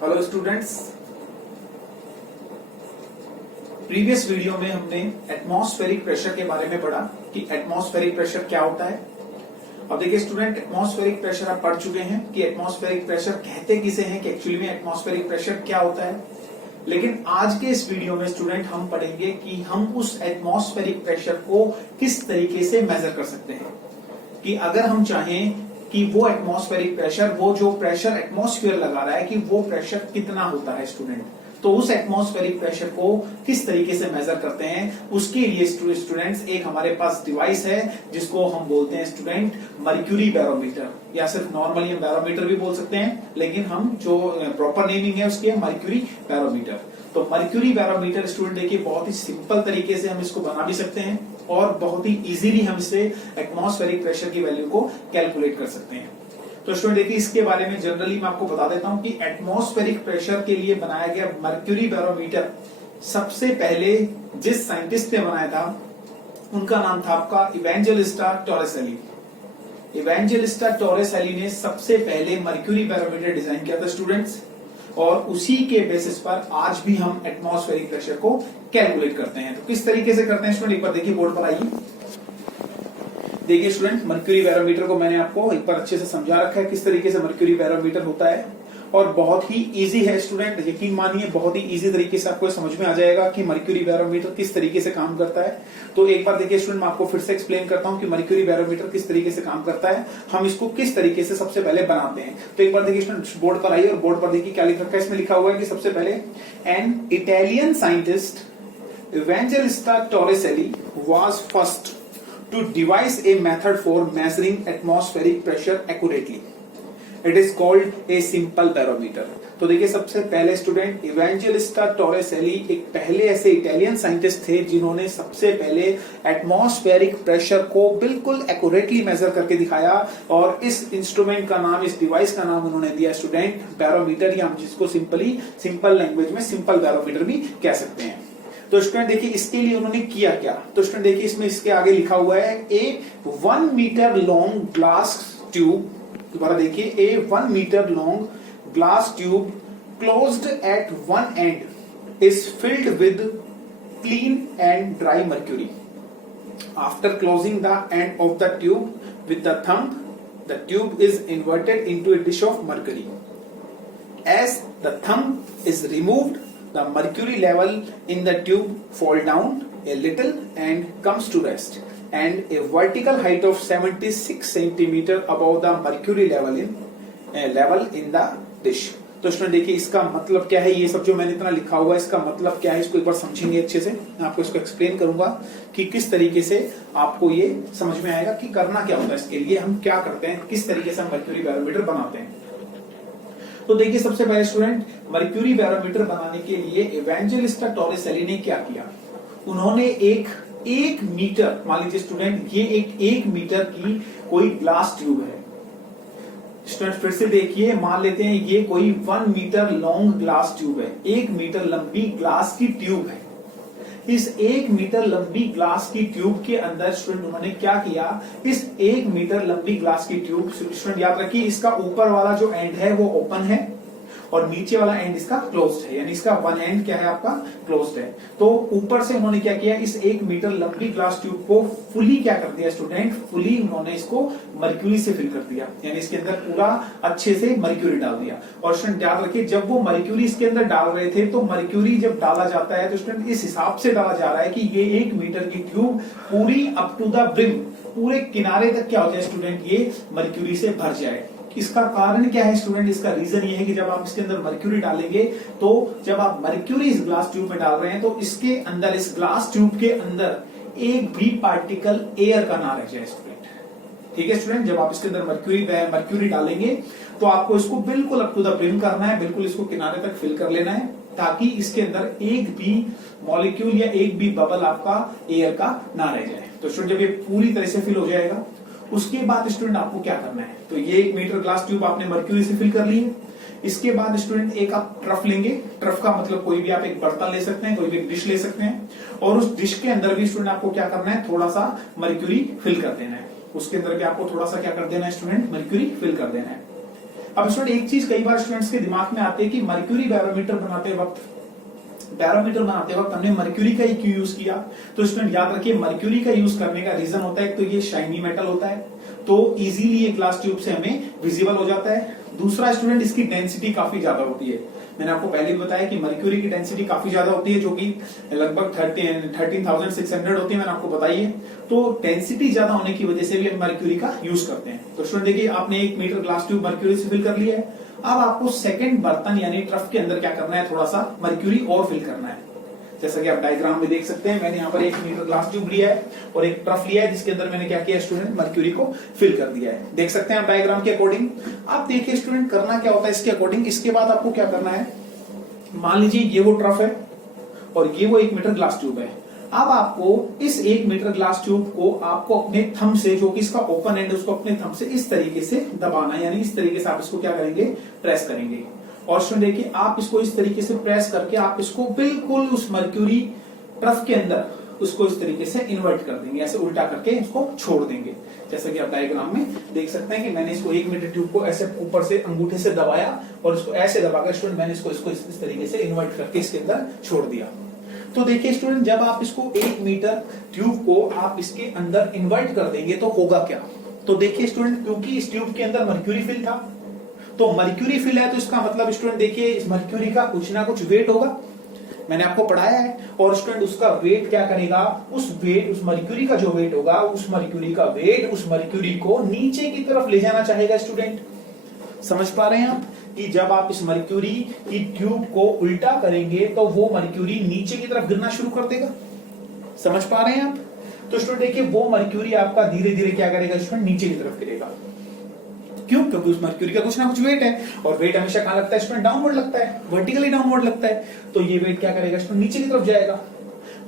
Hello students, previous video में हमने atmospheric pressure के बारे में पढ़ा कि एटमॉस्फेरिक प्रेशर क्या होता है। अब देखिए स्टूडेंट, एटमॉस्फेरिक प्रेशर आप पढ़ चुके हैं कि एटमॉस्फेरिक प्रेशर कहते किसे हैं, कि एक्चुअली में एटमॉस्फेरिक प्रेशर क्या होता है। लेकिन आज के इस वीडियो में स्टूडेंट हम पढ़ेंगे कि हम उस एटमॉस्फेरिक प्रेशर को किस तरीके से मेजर कर सकते हैं, कि अगर हम चाहें कि वो एटमॉस्फेरिक प्रेशर, वो जो प्रेशर एटमॉस्फेयर लगा रहा है, कि वो प्रेशर कितना होता है स्टूडेंट, तो उस एटमॉस्फेरिक प्रेशर को किस तरीके से मेजर करते हैं, उसके लिए स्टूडेंट्स एक हमारे पास डिवाइस है जिसको हम बोलते हैं स्टूडेंट मर्क्यूरी बैरोमीटर, या सिर्फ नॉर्मली हम बैरोमीटर भी बोल सकते हैं, लेकिन हम जो प्रॉपर नेमिंग है उसकी मर्क्यूरी बैरोमीटर। तो मर्क्यूरी बैरोमीटर स्टूडेंट देखिए बहुत ही सिंपल तरीके से हम इसको बना भी सकते हैं और बहुत ही इजीली हम इससे एटमॉस्फेरिक प्रेशर की वैल्यू को कैलकुलेट कर सकते हैं। तो स्टूडेंट देखिए इसके बारे में जनरली मैं आपको बता देता हूं कि एटमॉस्फेरिक प्रेशर के लिए बनाया गया मर्क्यूरी बैरोमीटर सबसे पहले जिस साइंटिस्ट ने बनाया था उनका नाम था आपका इवेंजेलिस्टा टोरेसेली। इवेंजेलिस्टा टोरेसेली ने सबसे पहले मर्क्यूरी बैरोमीटर डिजाइन किया था स्टूडेंट्स, और उसी के बेसिस पर आज भी हम एटमॉस्फेरिक प्रेशर को कैलकुलेट करते हैं। तो किस तरीके से करते हैं स्टूडेंट, एक बार देखिए बोर्ड पर आइए। देखिए स्टूडेंट, मर्क्यूरी बैरोमीटर को मैंने आपको एक बार अच्छे से समझा रखा है किस तरीके से मर्क्यूरी बैरोमीटर होता है, और बहुत ही इजी है स्टूडेंट, यकीन मानिए बहुत ही इजी तरीके से आपको समझ में आ जाएगा कि मर्क्यूरी बैरोमीटर किस तरीके से काम करता है। तो एक बार देखिए स्टूडेंट, मैं आपको फिर से एक्सप्लेन करता हूं कि मर्क्यूरी बैरोमीटर किस तरीके से काम करता है, हम इसको किस तरीके से सबसे पहले बनाते हैं। तो एक बार देखिए स्टूडेंट बोर्ड पर आइए, और बोर्ड पर देखिए क्या लिख रखा है। इसमें लिखा हुआ है कि सबसे पहले an Italian scientist Evangelista Torricelli was first to devise a method for measuring atmospheric pressure accurately. It is called a simple barometer. तो देखिए सबसे पहले स्टूडेंट इवेंजेलिस्टा टोरेसेली एक पहले ऐसे इटालियन साइंटिस्ट थे जिन्होंने सबसे पहले एटमॉस्फेरिक प्रेशर को बिल्कुल एक्यूरेटली मेजर करके दिखाया, और इस इंस्ट्रूमेंट का नाम, इस डिवाइस का नाम उन्होंने दिया स्टूडेंट बैरोमीटर, या हम जिसको सिंपल लैंग्वेज में सिंपल बैरोमीटर भी कह सकते हैं। तो स्टूडेंट देखिए इसके लिए उन्होंने किया क्या, तो स्टूडेंट देखिए इसमें इसके आगे लिखा हुआ है a 1 metre long glass tube. दोबारा देखिए, a 1 metre long glass tube closed at one end is filled with clean and dry mercury. After closing the end of the tube with the thumb, the tube is inverted into a dish of mercury. As the thumb is removed, the mercury level in the tube fall down a little and comes to rest, and a vertical height of 76 centimeter above the mercury level in the dish. तो student देखिए इसका मतलब क्या है, ये सब जो मैंने इतना लिखा हुआ है इसका मतलब क्या है, इसको एक बार समझेंगे अच्छे से। मैं आपको इसको एक्सप्लेन करूंगा कि किस तरीके से आपको ये समझ में आएगा कि करना क्या होता है, इसके लिए हम क्या करते हैं, किस तरीके से हम मर्क्यूरी बैरोमीटर बनाते हैं। तो देखिए सबसे पहले स्टूडेंट मर्क्यूरी बैरोमीटर बनाने के लिए इवेंजेलिस्टा टोरेसेली ने क्या किया, उन्होंने एक मीटर, मान लीजिए स्टूडेंट ये एक मीटर की कोई ग्लास ट्यूब है। स्टूडेंट फिर से देखिए, मान लेते हैं ये कोई 1 मीटर लॉन्ग ग्लास ट्यूब है, 1 मीटर लंबी ग्लास की ट्यूब है। इस 1 मीटर लंबी ग्लास की ट्यूब के अंदर स्टूडेंट उन्होंने क्या किया, इस 1 मीटर लंबी ग्लास की ट्यूब, स्टूडेंट याद रखिए इसका ऊपर वाला जो एंड है वो ओपन है और नीचे वाला एंड इसका क्लोज्ड है, यानी इसका वन एंड क्या है आपका क्लोज्ड है। तो ऊपर से उन्होंने क्या किया, इस 1 मीटर लंबी ग्लास ट्यूब को फुली क्या कर दिया स्टूडेंट, फुली उन्होंने इसको मर्क्यूरी से फिल कर दिया, यानी इसके अंदर पूरा अच्छे से मर्क्यूरी डाल दिया। और स्टूडेंट याद रखिए जब वो मर्क्यूरी इसके अंदर डाल रहे थे, तो मर्क्यूरी जब डाला जाता है तो स्टूडेंट इस हिसाब से डाला जा रहा है कि ये 1 मीटर की ट्यूब पूरी अप टू द ब्रिम, पूरे किनारे तक क्या हो जाए स्टूडेंट, ये मर्क्यूरी से भर जाए। इसका कारण क्या है स्टूडेंट, इसका रीजन ये है कि जब आप इसके अंदर मर्क्यूरी डालेंगे, तो जब आप मर्क्यूरी इस ग्लास ट्यूब में डाल रहे हैं तो इसके अंदर, इस ग्लास ट्यूब के अंदर एक भी पार्टिकल एयर का ना रह जाए स्टूडेंट। ठीक है स्टूडेंट, जब आप इसके अंदर मर्क्यूरी डालेंगे तो आपको इसको बिल्कुल अप टू द ब्रिम करना है, बिल्कुल इसको किनारे तक फिल कर लेना है, ताकि इसके अंदर एक भी मॉलिक्यूल या एक भी बबल आपका एयर का ना रह जाए। तो स्टूडेंट जब ये पूरी तरह से फिल हो जाएगा, उसके बाद स्टूडेंट आपको क्या करना है, तो ये 1 मीटर ग्लास ट्यूब आपने मर्क्यूरी से फिल कर ली है। इसके बाद स्टूडेंट एक आप ट्रफ लेंगे, ट्रफ का मतलब कोई भी आप एक बर्तन ले सकते हैं, कोई भी एक डिश ले सकते हैं, और उस डिश के अंदर भी स्टूडेंट आपको क्या करना है, थोड़ा सा मर्क्यूरी फिल कर देना है। उसके अंदर भी आपको थोड़ा सा क्या कर देना है स्टूडेंट, मर्क्यूरी फिल कर देना है। अब स्टूडेंट एक चीज कई बार स्टूडेंट्स के दिमाग में आती है कि मर्क्यूरी बैरोमीटर बनाते वक्त हमने मर्क्यूरी का ही क्यों यूज किया। तो स्टूडेंट याद रखिए, मर्क्यूरी का यूज करने का रीजन होता है तो ये शाइनी मेटल होता है, तो इजीली ये ग्लास ट्यूब से हमें विजिबल हो जाता है। दूसरा स्टूडेंट, इसकी डेंसिटी काफी ज्यादा होती है। मैंने आपको पहले भी बताया कि मर्क्यूरी की डेंसिटी काफी ज्यादा होती है, जो कि लगभग 13,600 होती है, मैंने आपको बताई है। तो डेंसिटी ज्यादा होने की वजह से भी हम मर्क्यूरी का यूज करते हैं। तो स्टूडेंट देखिए, आपने 1 मीटर ग्लास ट्यूब मर्क्यूरी से फिल कर लिया है। अब आपको सेकंड बर्तन यानी ट्रफ के अंदर क्या करना है, थोड़ा सा मर्क्यूरी और फिल करना है। जैसा कि आप डायग्राम में देख सकते हैं, मैंने यहाँ पर 1 मीटर ग्लास ट्यूब लिया है और एक ट्रफ लिया है, जिसके अंदर मैंने क्या किया स्टूडेंट, मर्क्यूरी को फिल कर दिया है। देख सकते हैं आप डायग्राम के अकॉर्डिंग। आप देखिए स्टूडेंट, करना क्या होता है इसके अकॉर्डिंग। इसके बाद आपको क्या करना है, मान लीजिए ये वो ट्रफ है और ये वो 1 मीटर ग्लास ट्यूब है। अब आपको इस 1 मीटर ग्लास ट्यूब को आपको अपने थंब से, जो कि इसका ओपन एंड है, उसको अपने थंब से इस तरीके से दबाना है, यानी इस तरीके से आप इसको क्या करेंगे, प्रेस करेंगे। और स्टूडेंट देखिए, आप इसको इस तरीके से प्रेस करके आप इसको बिल्कुल उस मर्क्यूरी ट्रफ के अंदर उसको इस तरीके से इन्वर्ट कर देंगे, ऐसे उल्टा करके इसको छोड़ देंगे। जैसा कि आप डायग्राम में देख सकते हैं कि मैंने इसको 1 मीटर ट्यूब को ऐसे ऊपर से अंगूठे से दबाया और इसको ऐसे दबाकर स्टूडेंट मैंने इसको इस तरीके से इन्वर्ट करके इसके अंदर छोड़ दिया। तो देखिए स्टूडेंट, जब आप इसको 1 मीटर ट्यूब को आप इसके अंदर इन्वर्ट कर देंगे तो होगा क्या। तो देखिए स्टूडेंट, क्योंकि इस ट्यूब के अंदर मर्क्यूरी फिल था, तो मर्क्यूरी फिल है तो इसका मतलब स्टूडेंट देखिए, इस मर्क्यूरी का कुछ ना कुछ वेट होगा, मैंने आपको पढ़ाया है। और स्टूडेंट उसका वेट क्या करेगा, उस मर्क्यूरी का जो वेट होगा, उस मर्क्यूरी का वेट उस मर्क्यूरी को नीचे की तरफ ले जाना चाहेगा। स्टूडेंट समझ पा रहे हैं आप कि जब आप इस मर्क्यूरी की ट्यूब को उल्टा करेंगे तो वो मर्क्यूरी नीचे की तरफ गिरना शुरू कर देगा। समझ पा रहे हैं आप। तो स्टूडेंट देखिए, वो मर्क्यूरी आपका धीरे धीरे क्या करेगा स्टूडेंट, नीचे की तरफ गिरेगा। क्यों? क्योंकि उस मर्क्यूरी का कुछ ना कुछ वेट है, और वेट हमेशा कहां लगता है स्टूडेंट, डाउनवर्ड लगता है, वर्टिकली डाउनवर्ड लगता है। तो ये वेट क्या करेगा स्टूडेंट, नीचे की तरफ जाएगा।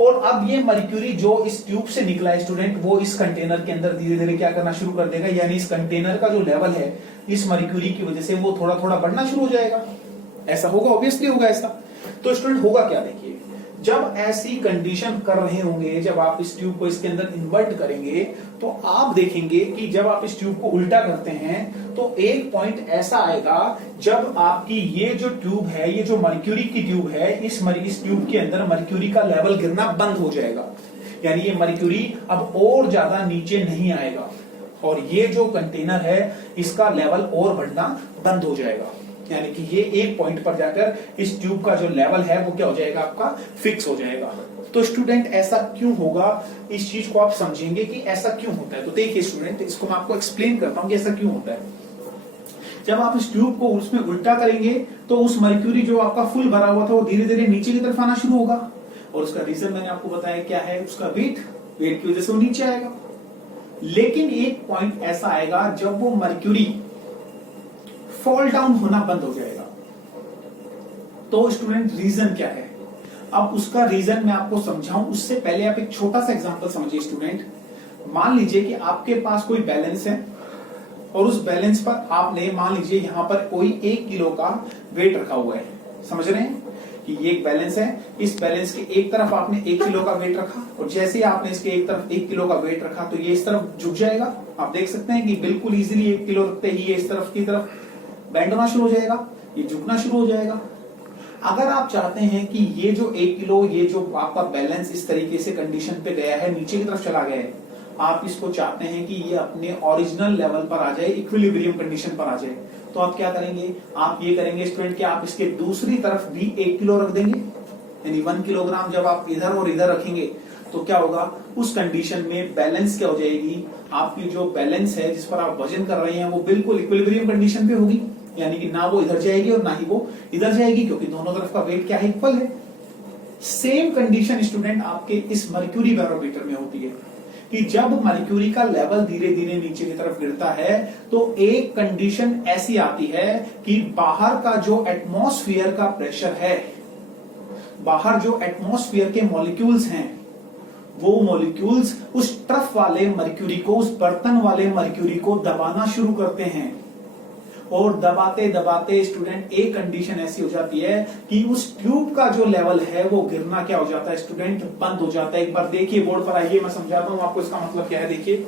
और अब ये मर्क्यूरी जो इस ट्यूब से निकला है स्टूडेंट, वो इस कंटेनर के अंदर धीरे धीरे क्या करना शुरू कर देगा, यानी इस कंटेनर का जो लेवल है इस मर्क्यूरी की वजह से वो थोड़ा थोड़ा बढ़ना शुरू हो जाएगा। ऐसा होगा, ऑब्वियसली होगा ऐसा। तो स्टूडेंट होगा क्या, देखिए, जब ऐसी कंडीशन कर रहे होंगे, जब आप इस ट्यूब को इसके अंदर इन्वर्ट करेंगे, तो आप देखेंगे कि जब आप इस ट्यूब को उल्टा करते हैं तो एक पॉइंट ऐसा आएगा जब आपकी ये जो ट्यूब है, ये जो मर्क्यूरी की ट्यूब है, इस ट्यूब के अंदर मर्क्यूरी का लेवल गिरना बंद हो जाएगा, यानी ये मर्क्यूरी अब और ज्यादा नीचे नहीं आएगा और ये जो कंटेनर है इसका लेवल और बढ़ना बंद हो जाएगा। यानी कि ये एक पॉइंट पर जाकर इस ट्यूब का जो लेवल है वो क्या हो जाएगा, आपका फिक्स हो जाएगा। तो स्टूडेंट ऐसा क्यों होगा, इस चीज को आप समझेंगे कि ऐसा क्यों होता है। तो देखिए स्टूडेंट, इसको मैं आपको एक्सप्लेन करता हूं कि ऐसा क्यों होता है। जब आप इस ट्यूब को उसमें उल्टा करेंगे तो उस मर्क्यूरी जो आपका फुल भरा हुआ था वो धीरे धीरे नीचे की तरफ आना शुरू होगा, और उसका रीजन मैंने आपको बताया क्या है, उसका वेट की वजह से वो नीचे आएगा। लेकिन एक पॉइंट ऐसा आएगा जब वो मर्क्यूरी फॉल डाउन होना बंद हो जाएगा। तो स्टूडेंट रीजन क्या है, अब उसका रीजन मैं आपको समझाऊं उससे पहले आप एक छोटा सा एग्जांपल समझिए स्टूडेंट। मान लीजिए कि आपके पास कोई बैलेंस है और उस बैलेंस पर आपने मान लीजिए यहां पर कोई 1 किलो का वेट रखा हुआ है। समझ रहे हैं कि ये एक बैलेंस है, इस बैलेंस के एक तरफ आपने 1 किलो का वेट रखा और जैसे ही आपने इसके एक तरफ 1 किलो का वेट रखा तो ये इस तरफ झुक जाएगा। आप देख सकते हैं कि बिल्कुल इजीली 1 किलो रखते ही ये इस तरफ की तरफ बेंड होना शुरू हो जाएगा, ये झुकना शुरू हो जाएगा। अगर आप चाहते हैं कि ये जो 1 किलो, ये जो आपका बैलेंस इस तरीके से कंडीशन पे गया है, नीचे की तरफ चला गया है, आप इसको चाहते हैं कि ये अपने ओरिजिनल लेवल पर आ जाए, इक्विलिब्रियम कंडीशन पर आ जाए, तो आप क्या करेंगे, आप ये करेंगे स्टूडेंट कि आप इसके दूसरी तरफ भी 1 किलो रख देंगे, यानी 1 किलोग्राम जब आप इधर और इधर रखेंगे तो क्या होगा, उस कंडीशन में बैलेंस क्या हो जाएगी, आपकी जो बैलेंस है जिस पर आप वजन कर रहे हैं वो बिल्कुल इक्विलिब्रियम कंडीशन पे होगी, यानी कि ना वो इधर जाएगी और ना ही वो इधर जाएगी, क्योंकि दोनों तरफ का वेट क्या है, इक्वल है। सेम कंडीशन स्टूडेंट आपके इस मर्क्यूरी बैरोमीटर में होती है कि जब मर्क्यूरी का लेवल धीरे धीरे नीचे की तरफ गिरता है तो एक कंडीशन ऐसी आती है कि बाहर का जो एटमॉस्फेयर का प्रेशर है, बाहर जो एटमॉस्फेयर के मॉलिक्यूल्स हैं, वो मॉलिक्यूल्स उस ट्रफ वाले मर्क्यूरी को, उस बर्तन वाले मर्क्यूरी को दबाना शुरू करते हैं, और दबाते दबाते स्टूडेंट एक कंडीशन ऐसी हो जाती है कि उस ट्यूब का जो लेवल है वो गिरना क्या हो जाता है स्टूडेंट, बंद हो जाता है। एक बार देखिए बोर्ड पर आइए, मैं समझाता हूं आपको इसका मतलब क्या है। देखिए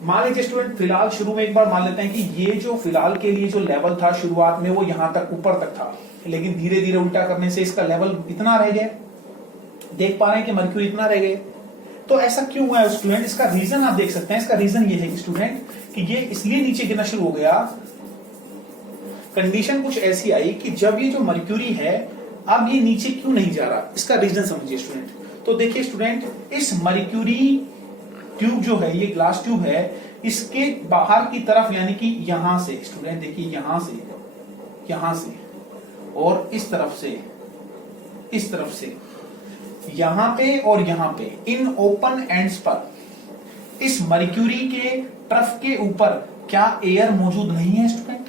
मान लीजिए स्टूडेंट फिलहाल शुरू में एक बार मान लेते हैं कि ये जो फिलहाल के लिए जो लेवल था शुरुआत में वो यहां तक ऊपर तक था, लेकिन धीरे धीरे उल्टा करने से इसका लेवल इतना रह गया, देख पा रहे हैं कि मर्क्यूरी इतना रह गया। तो ऐसा क्यों हुआ है स्टूडेंट? इसका रीजन आप देख सकते हैं। इसका रीजन ये है कि स्टूडेंट कि ये इसलिए नीचे गिरना शुरू हो गया, कंडीशन कुछ ऐसी आई कि जब ये जो मर्क्यूरी है अब ये नीचे क्यों नहीं जा रहा, इसका रीजन समझिए स्टूडेंट। तो देखिए स्टूडेंट, इस मर्क्यूरी ट्यूब जो है, ये ग्लास ट्यूब है, इसके बाहर की तरफ यानी कि यहां से स्टूडेंट देखिए, यहां से और इस तरफ से यहां पे और यहां पे इन ओपन एंड्स पर इस मर्क्यूरी के ट्रफ के ऊपर क्या एयर मौजूद नहीं है स्टूडेंट?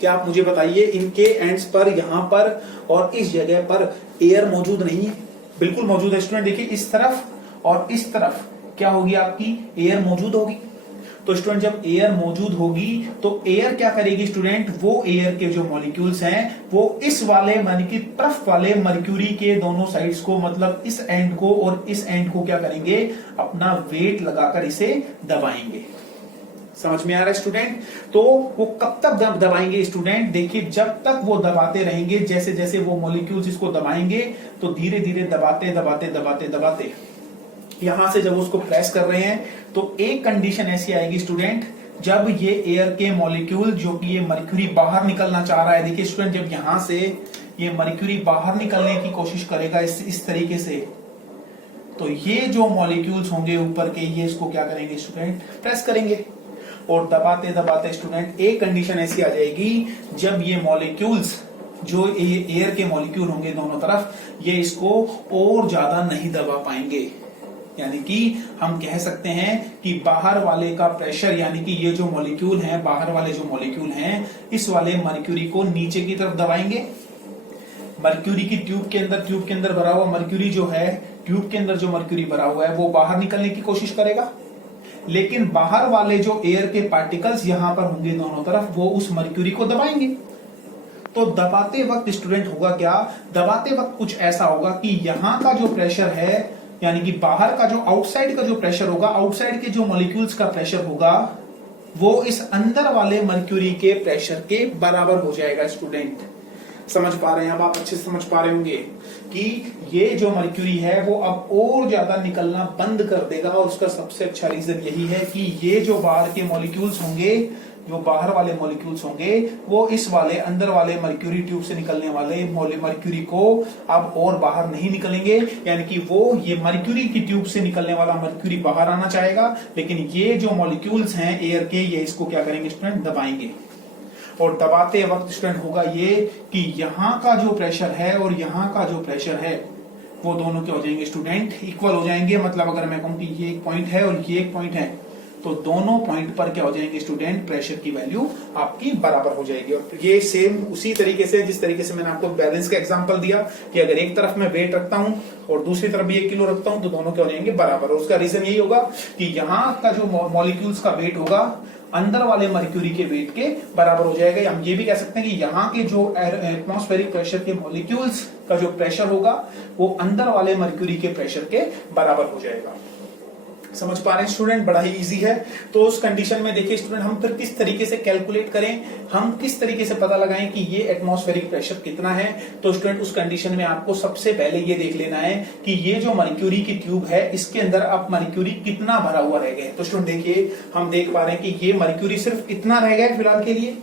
क्या आप मुझे बताइए, इनके एंड्स पर, यहां पर और इस जगह पर एयर मौजूद नहीं है? बिल्कुल मौजूद है स्टूडेंट। देखिए इस तरफ और इस तरफ क्या होगी, आपकी एयर मौजूद होगी। तो स्टूडेंट जब एयर मौजूद होगी तो एयर क्या करेगी स्टूडेंट, वो एयर के जो मॉलिक्यूल्स हैं वो इस वाले यानी कि ट्रफ वाले मर्क्यूरी के दोनों साइड्स को, मतलब इस एंड को और इस एंड को क्या करेंगे, अपना वेट लगाकर इसे दबाएंगे। समझ में आ रहा है स्टूडेंट? तो वो कब तक दबाएंगे स्टूडेंट? देखिए जब तक वो दबाते रहेंगे, जैसे जैसे वो मॉलिक्यूल्स इसको दबाएंगे तो धीरे धीरे दबाते यहां से जब उसको प्रेस कर रहे हैं तो एक कंडीशन ऐसी आएगी स्टूडेंट, जब ये एयर के मॉलिक्यूल जो कि ये मर्क्यूरी बाहर निकलना चाह रहा है, देखिए स्टूडेंट जब यहां से ये मर्क्यूरी बाहर निकलने की कोशिश करेगा इस तरीके से, तो ये जो मॉलिक्यूल्स होंगे ऊपर के, ये इसको क्या करेंगे स्टूडेंट, प्रेस करेंगे और दबाते स्टूडेंट एक कंडीशन ऐसी आ जाएगी जब ये मॉलिक्यूल्स जो ये एयर के मॉलिक्यूल होंगे दोनों तरफ, ये इसको और ज्यादा नहीं दबा पाएंगे। यानी कि हम कह सकते हैं कि बाहर वाले का प्रेशर, यानी कि ये जो मॉलिक्यूल हैं, बाहर वाले जो मॉलिक्यूल हैं, इस वाले मर्क्यूरी को नीचे की तरफ दबाएंगे। मर्क्यूरी की ट्यूब के अंदर भरा हुआ मर्क्यूरी जो है, ट्यूब के अंदर जो मर्क्यूरी भरा हुआ है वो बाहर निकलने की कोशिश करेगा, लेकिन बाहर वाले जो एयर के पार्टिकल्स यहां पर होंगे दोनों तरफ, वो उस मर्क्यूरी को दबाएंगे। तो दबाते वक्त स्टूडेंट होगा क्या, दबाते वक्त कुछ ऐसा होगा कि यहां का जो प्रेशर है, यानी कि बाहर का जो आउटसाइड का जो प्रेशर होगा, आउटसाइड के जो मॉलिक्यूल्स का प्रेशर होगा, वो इस अंदर वाले मर्क्यूरी के प्रेशर के बराबर हो जाएगा स्टूडेंट। समझ पा रहे हैं? अब आप अच्छे से समझ पा रहे होंगे कि ये जो मर्क्यूरी है वो अब और ज्यादा निकलना बंद कर देगा, और उसका सबसे अच्छा रीजन यही है कि ये जो बाहर के मॉलिक्यूल्स होंगे, जो बाहर वाले मॉलिक्यूल्स होंगे, वो इस वाले अंदर वाले मर्क्यूरी ट्यूब से निकलने वाले मर्क्यूरी को अब और बाहर नहीं निकलेंगे। यानी कि वो ये मर्क्यूरी की ट्यूब से निकलने वाला मर्क्यूरी बाहर आना चाहेगा, लेकिन ये जो मॉलिक्यूल्स हैं एयर के, ये इसको क्या करेंगे स्टूडेंट, दबाएंगे। और दबाते वक्त स्टूडेंट होगा ये कि यहाँ का जो प्रेशर है और यहाँ का जो प्रेशर है वो दोनों क्या हो जाएंगे स्टूडेंट, इक्वल हो जाएंगे। मतलब अगर मैं कहूं कि ये एक पॉइंट है और ये एक पॉइंट है, तो दोनों पॉइंट पर क्या हो जाएंगे स्टूडेंट, प्रेशर की वैल्यू आपकी बराबर हो जाएगी। और ये सेम उसी तरीके से जिस तरीके से मैंने आपको बैलेंस का एग्जांपल दिया कि अगर एक तरफ मैं वेट रखता हूं और दूसरी तरफ भी 1 किलो रखता हूं, तो दोनों क्या हो जाएंगे, बराबर। और उसका रीजन यही होगा कि यहाँ का जो मॉलिक्यूल्स का वेट होगा अंदर वाले मर्क्यूरी के वेट के बराबर हो जाएगा। हम ये भी कह सकते हैं कि यहाँ के जो एटमॉस्फेरिक प्रेशर के मॉलिक्यूल्स का जो प्रेशर होगा वो अंदर वाले मर्क्यूरी के प्रेशर के बराबर हो जाएगा। समझ पा रहे हैं स्टूडेंट? बड़ा ही इजी है। तो उस कंडीशन में देखिए स्टूडेंट, हम फिर किस तरीके से कैलकुलेट करें, हम किस तरीके से पता लगाएं कि ये एटमॉस्फेरिक प्रेशर कितना है। तो स्टूडेंट उस कंडीशन में आपको सबसे पहले ये देख लेना है कि ये जो मर्क्यूरी की ट्यूब है इसके अंदर अब मर्क्यूरी कितना भरा हुआ रह गया है। तो स्टूडेंट देखिए, हम देख पा रहे हैं कि ये मर्क्यूरी सिर्फ इतना रह गया है फिलहाल के लिए,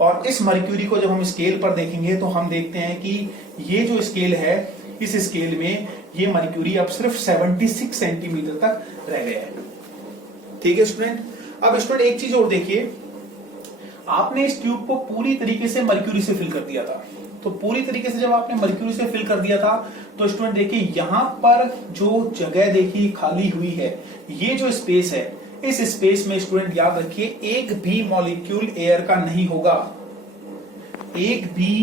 और इस मर्क्यूरी को जब हम स्केल पर देखेंगे तो हम देखते हैं कि ये जो स्केल है, इस स्केल में ये मर्क्यूरी अब सिर्फ 76 सेंटीमीटर तक रह गया है। ठीक है स्टूडेंट? अब स्टूडेंट एक चीज और देखिए, आपने इस ट्यूब को पूरी तरीके से मर्क्यूरी से फिल कर दिया था। तो पूरी तरीके से जब आपने मर्क्यूरी से फिल कर दिया था तो स्टूडेंट देखिए यहां पर जो जगह देखिए खाली हुई है, ये जो स्पेस है, इस स्पेस में स्टूडेंट याद रखिए एक भी मॉलिक्यूल एयर का नहीं होगा, एक भी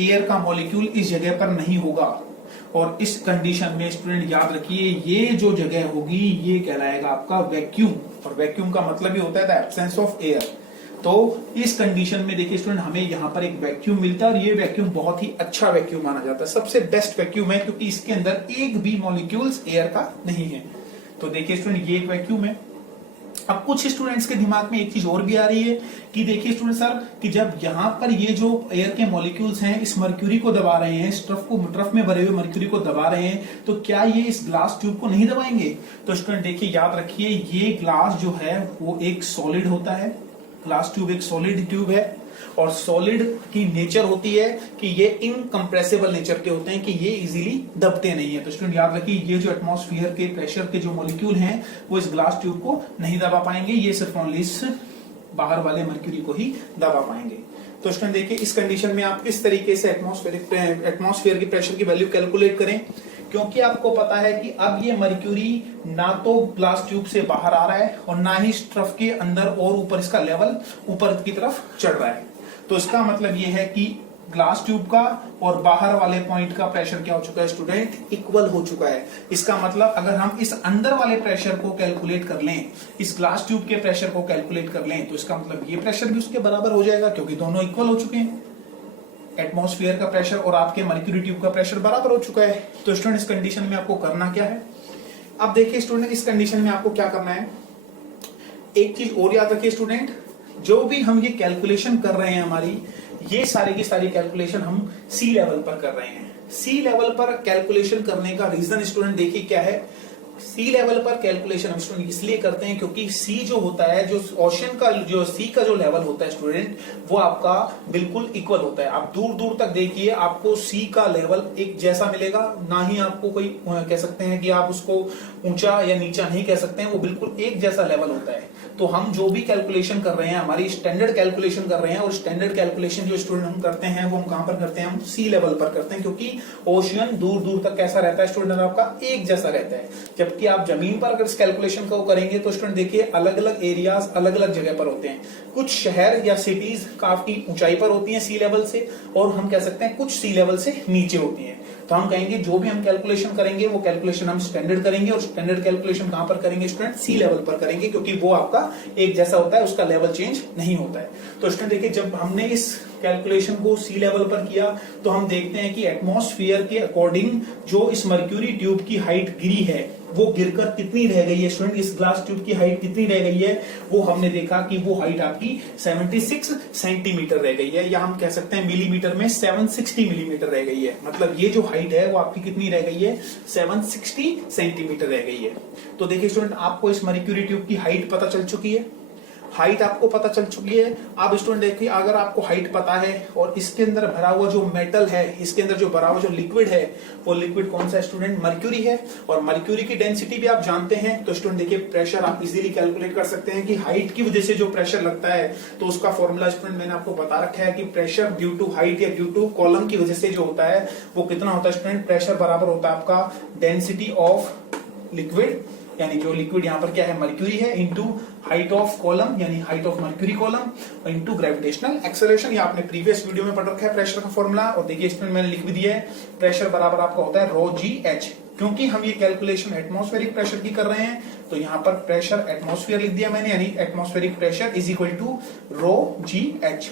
एयर का मॉलिक्यूल इस जगह पर नहीं होगा। और इस कंडीशन में स्टूडेंट याद रखिए ये जो जगह होगी ये कहलाएगा आपका वैक्यूम, और वैक्यूम का मतलब ही होता है द एब्सेंस ऑफ एयर। तो इस कंडीशन में देखिए स्टूडेंट हमें यहाँ पर एक वैक्यूम मिलता है, और ये वैक्यूम बहुत ही अच्छा वैक्यूम माना जाता है, सबसे बेस्ट वैक्यूम है, क्योंकि इसके अंदर एक भी मॉलिक्यूल्स एयर का नहीं है। तो देखिए स्टूडेंट ये एक वैक्यूम है, अब कुछ स्टूडेंट्स के दिमाग में एक चीज और भी आ रही है कि देखिए स्टूडेंट सर कि जब यहाँ पर ये जो एयर के मॉलिक्यूल्स हैं इस मर्क्यूरी को दबा रहे हैं, इस ट्रफ में भरे हुए मर्क्यूरी को दबा रहे हैं, तो क्या ये इस ग्लास ट्यूब को नहीं दबाएंगे? तो स्टूडेंट देखिए, याद रखिए, ये ग्लास जो है वो एक सॉलिड होता है। ग्लास ट्यूब एक सॉलिड ट्यूब है और सॉलिड की नेचर होती है कि ये इनकंप्रेसिबल नेचर के होते हैं, कि ये इजीली दबते नहीं है। तो स्टूडेंट याद रखिए, ये जो एटमॉस्फेयर के प्रेशर के जो मॉलिक्यूल हैं वो इस ग्लास ट्यूब को नहीं दबा पाएंगे, ये सिर्फ ओनली इस बाहर वाले मर्क्यूरी को ही दबा पाएंगे। तो स्टूडेंट देखिए, इस कंडीशन में आप किस तरीके से एटमॉस्फेयर की प्रेशर की वैल्यू कैलकुलेट करें, क्योंकि आपको पता है कि अब ये मर्क्यूरी ना तो ग्लास ट्यूब से बाहर आ रहा है और ना ही इस ट्रफ के अंदर और ऊपर इसका लेवल ऊपर की तरफ चढ़ रहा है। तो इसका मतलब ये है कि ग्लास ट्यूब का और बाहर वाले पॉइंट का प्रेशर क्या हो चुका है स्टूडेंट? इक्वल हो चुका है। इसका मतलब अगर हम इस अंदर वाले प्रेशर को कैलकुलेट कर लें, इस ग्लास ट्यूब के प्रेशर को कैलकुलेट कर लें, तो इसका मतलब ये प्रेशर भी उसके बराबर हो जाएगा, क्योंकि दोनों इक्वल हो चुके हैं। एटमॉस्फेयर का प्रेशर और आपके मर्क्यूरी ट्यूब का प्रेशर बराबर हो चुका है। तो स्टूडेंट इस कंडीशन में आपको करना क्या है? अब देखिए स्टूडेंट, इस कंडीशन में आपको क्या करना है, एक चीज और याद रखिए स्टूडेंट, जो भी हम ये कैलकुलेशन कर रहे हैं, हमारी ये सारी की सारी कैलकुलेशन हम सी लेवल पर कर रहे हैं। सी लेवल पर कैलकुलेशन करने का रीजन स्टूडेंट देखिए क्या है। सी लेवल पर कैलकुलेशन हम स्टूडेंट इसलिए करते हैं क्योंकि सी जो होता है, जो ओशन का जो सी का जो लेवल होता है स्टूडेंट, वो आपका बिल्कुल इक्वल होता है। आप दूर दूर तक देखिए, आपको सी का लेवल एक जैसा मिलेगा, ना ही आपको कोई कह सकते हैं कि आप उसको ऊंचा या नीचा नहीं कह सकते हैं, वो बिल्कुल एक जैसा लेवल होता है। तो हम जो भी कैलकुलेशन कर रहे हैं, हमारी स्टैंडर्ड कैलकुलेशन कर रहे हैं, और स्टैंडर्ड कैलकुलेशन जो स्टूडेंट हम करते हैं वो हम कहां पर करते हैं? हम सी लेवल पर करते हैं, क्योंकि ओशियन दूर दूर तक कैसा रहता है स्टूडेंट? आपका एक जैसा रहता है। जबकि आप जमीन पर अगर इस कैलकुलेशन को करेंगे तो स्टूडेंट देखिए, अलग अलग एरियाज अलग अलग जगह पर होते हैं। कुछ शहर या सिटीज काफी ऊंचाई पर होती हैं सी लेवल से, और हम कह सकते हैं कुछ सी लेवल से नीचे होती हैं। तो हम कहेंगे जो भी हम कैलकुलेशन करेंगे वो कैलकुलेशन हम स्टैंडर्ड करेंगे, और स्टैंडर्ड कैलकुलेशन कहां पर करेंगे स्टूडेंट? सी लेवल पर करेंगे, क्योंकि वो आपका एक जैसा होता है, उसका लेवल चेंज नहीं होता है। तो स्टूडेंट देखिए, जब हमने इस कैलकुलेशन को सी लेवल पर किया तो हम देखते हैं कि एटमॉस्फेयर के अकॉर्डिंग जो इस मर्क्यूरी ट्यूब की हाइट गिरी है वो गिरकर कितनी रह गई है स्टूडेंट? इस ग्लास ट्यूब की हाइट कितनी रह गई है? वो हमने देखा कि वो हाइट आपकी 76 सेंटीमीटर रह गई है, या हम कह सकते हैं मिलीमीटर में 760 मिलीमीटर रह गई है। मतलब ये जो हाइट है वो आपकी कितनी रह गई है? 760 सेंटीमीटर रह गई है। तो देखिए स्टूडेंट, आपको इस मर्क्यूरी ट्यूब की हाइट पता चल चुकी है, हाइट आपको पता चल चुकी है। अब स्टूडेंट देखिए, अगर आपको हाइट पता है और इसके अंदर भरा हुआ जो मेटल है, इसके अंदर जो भरा हुआ जो लिक्विड है, वो लिक्विड कौन सा है स्टूडेंट? मर्क्यूरी है। और मर्क्यूरी की डेंसिटी भी आप जानते हैं, तो स्टूडेंट देखिए, प्रेशर आप इजीली कैलकुलेट कर सकते हैं कि हाइट की वजह से जो प्रेशर लगता है, तो उसका फॉर्मूला स्टूडेंट मैंने आपको बता रखा है कि प्रेशर ड्यू टू हाइट या ड्यू टू कॉलम की वजह से जो होता है वो कितना होता है स्टूडेंट? प्रेशर बराबर होता है आपका डेंसिटी ऑफ लिक्विड, यानी जो लिक्विड यहाँ पर क्या है? मर्क्यूरी है, इंटू हाइट ऑफ कॉलम यानी height of mercury column, into gravitational acceleration. ये आपने प्रीवियस वीडियो में पढ़ रखा है प्रेशर का फॉर्मूला। और देखिए इसमें मैंने लिख भी दिया है, प्रेशर बराबर आपका होता है रो जी एच। क्योंकि हम ये कैलकुलेशन एटमॉस्फेरिक प्रेशर की कर रहे हैं, तो यहाँ पर प्रेशर एटमॉस्फेयर लिख दिया मैंने, यानी atmospheric pressure is equal to rho g h.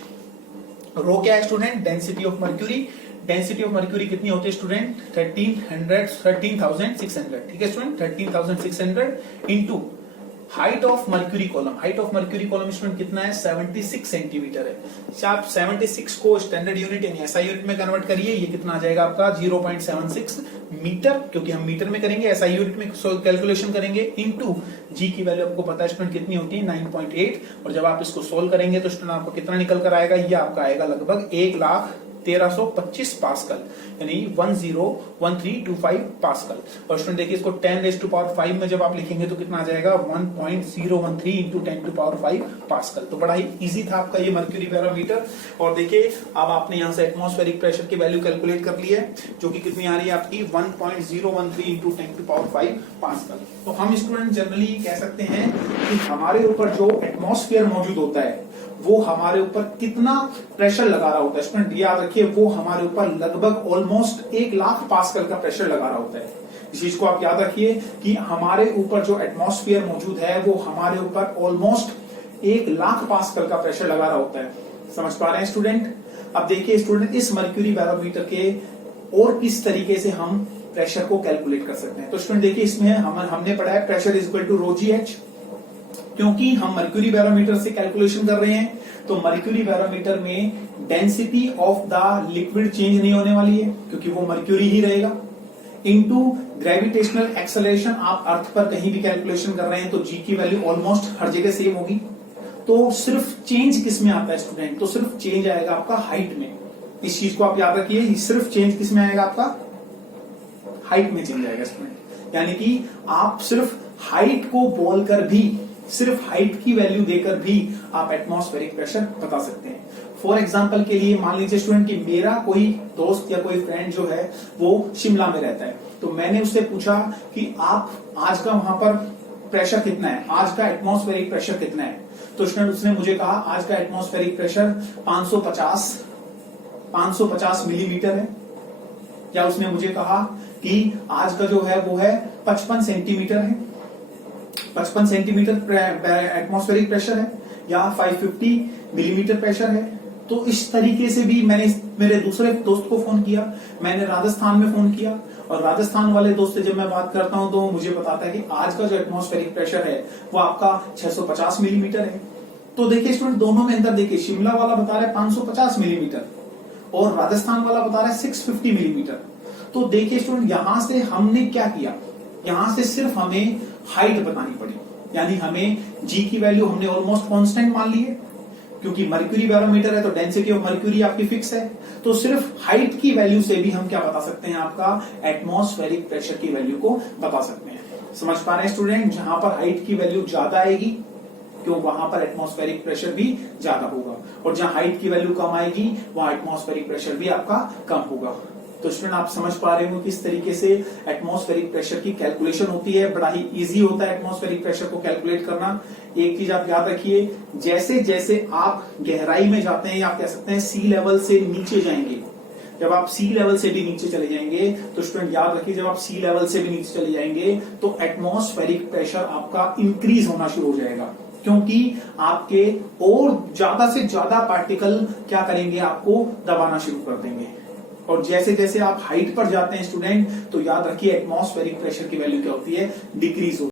Rho क्या है student? Density of mercury. Density of mercury कितनी होती है स्टूडेंट? 13,600। ठीक है student, 13,600 into height of mercury column. Height of mercury column student कितना है? 76 सेंटीमीटर है। अच्छा, आप 76 को स्टैंडर्ड यूनिट यानी एसआई यूनिट में कन्वर्ट करिए, ये कितना आ जाएगा आपका? 0.76 मीटर, क्योंकि हम मीटर में करेंगे, एसआई यूनिट में कैलकुलेशन करेंगे, इंटू जी की वैल्यू आपको पता है स्टूडेंट कितनी होती है? 9.8। और जब आप इसको सोल्व करेंगे तो स्टूडेंट आपको कितना निकल कर आएगा? ये आपका आएगा लगभग 1,1325 पास्कल, यानी 101325 पास्कल। और स्टूडेंट देखिए, इसको 10⁵ में जब आप लिखेंगे तो कितना आ जाएगा? 1.013 इंटू 10⁵ पास्कल। तो बड़ा ही इजी था आपका ये मर्क्यूरी बैरोमीटर। और देखिए, अब आपने यहाँ से एटमॉस्फेरिक प्रेशर की वैल्यू कैलकुलेट कर ली है, जो कि कितनी आ रही है आपकी? 1.013 इंटू 10⁵ पास्कल। तो हम स्टूडेंट जनरली कह सकते हैं कि हमारे ऊपर जो एटमॉस्फेयर मौजूद होता है वो हमारे ऊपर कितना प्रेशर लगा रहा होता है स्टूडेंट? याद रखिए, वो हमारे ऊपर लगभग ऑलमोस्ट 1,00,000 पास्कल का प्रेशर लगा रहा होता है। इस चीज को आप याद रखिए कि हमारे ऊपर जो एटमॉस्फेयर मौजूद है वो हमारे ऊपर ऑलमोस्ट 1,00,000 पास्कल का प्रेशर लगा रहा होता है। समझ पा रहे हैं स्टूडेंट? अब देखिए स्टूडेंट, इस मर्क्यूरी बैरोमीटर के और किस तरीके से हम प्रेशर को कैलकुलेट कर सकते हैं। तो स्टूडेंट देखिए, इसमें हमने पढ़ा है pressure is equal to rho g h. क्योंकि हम मर्क्यूरी बैरोमीटर से कैलकुलेशन कर रहे हैं, तो मर्क्यूरी बैरोमीटर में density of the liquid change नहीं होने वाली है क्योंकि वो मर्क्यूरी ही रहेगा। इनटू ग्रेविटेशनल एक्सेलरेशन, आप अर्थ पर कहीं भी कैलकुलेशन कर रहे हैं तो जी की वैल्यू ऑलमोस्ट हर जगह सेम होगी। तो सिर्फ चेंज किस में आता है स्टूडेंट? तो सिर्फ चेंज आएगा आपका हाइट में। इस चीज को आप याद रखिए, सिर्फ चेंज किस में आएगा? आपका हाइट में चेंज आएगा स्टूडेंट। यानी कि आप सिर्फ हाइट को बोलकर भी, सिर्फ हाइट की वैल्यू देकर भी आप एटमॉस्फेरिक प्रेशर बता सकते हैं। फॉर एग्जाम्पल के लिए मान लीजिए स्टूडेंट कि मेरा कोई दोस्त या कोई फ्रेंड जो है वो शिमला में रहता है, तो मैंने उससे पूछा कि आप आज का वहां पर प्रेशर कितना है, आज का एटमॉस्फेरिक प्रेशर कितना है? तो स्टूडेंट उसने मुझे कहा आज का एटमॉस्फेरिक प्रेशर 550 मिलीमीटर है, या उसने मुझे कहा कि आज का जो है वो है 55 सेंटीमीटर है, 55 सेंटीमीटर एटमॉस्फेरिक प्रेशर है, या 550 मिलीमीटर प्रेशर है। तो इस तरीके से भी मैंने मेरे दूसरे दोस्त को फोन किया, मैंने राजस्थान में फोन किया, और राजस्थान वाले दोस्त से जब मैं बात करता हूं तो मुझे बताता है कि आज का जो एटमॉस्फेरिक प्रेशर है वो आपका 650 मिलीमीटर है। तो देखिए स्टूडेंट, दोनों में अंदर देखिए, शिमला वाला बता रहा है 550 मिलीमीटर और राजस्थान वाला बता रहा है 650 मिलीमीटर। तो देखिए स्टूडेंट, यहां से हमने क्या किया, यहां से सिर्फ हमें हाइट बतानी पड़ी, यानी हमें जी की वैल्यू हमने ऑलमोस्ट कांस्टेंट मान ली है क्योंकि मर्क्यूरी बैरोमीटर है तो डेंसिटी ऑफ मर्क्यूरी आपकी फिक्स है। तो सिर्फ हाइट की वैल्यू से भी हम क्या बता सकते हैं, आपका एटमॉस्फेरिक प्रेशर की वैल्यू को बता सकते हैं। समझ पा रहे हैं स्टूडेंट? जहां पर हाइट की वैल्यू ज्यादा आएगी क्यों, वहां पर एटमॉस्फेरिक प्रेशर भी ज्यादा होगा, और जहां हाइट की वैल्यू कम आएगी वहां एटमॉस्फेरिक प्रेशर भी आपका कम होगा। तो स्टूडेंट, आप समझ पा रहे हो किस तरीके से एटमॉस्फेरिक प्रेशर की कैलकुलेशन होती है। बड़ा ही इजी होता है एटमॉस्फेरिक प्रेशर को कैलकुलेट करना। एक चीज आप याद रखिए, जैसे जैसे आप गहराई में जाते हैं, या आप कह सकते हैं सी लेवल से नीचे जाएंगे, जब आप सी लेवल से भी नीचे चले जाएंगे तो स्टूडेंट याद रखिए, जब आप सी लेवल से भी नीचे चले जाएंगे तो एटमॉस्फेरिक प्रेशर आपका इंक्रीज होना शुरू हो जाएगा, क्योंकि आपके और ज्यादा से ज्यादा पार्टिकल क्या करेंगे, आपको दबाना शुरू कर देंगे। और जैसे जैसे आप हाइट पर जाते हैं स्टूडेंट, तो याद रखिए एटमॉस्फेरिक प्रेशर की वैल्यू क्या होती है, डिक्रीज होती है।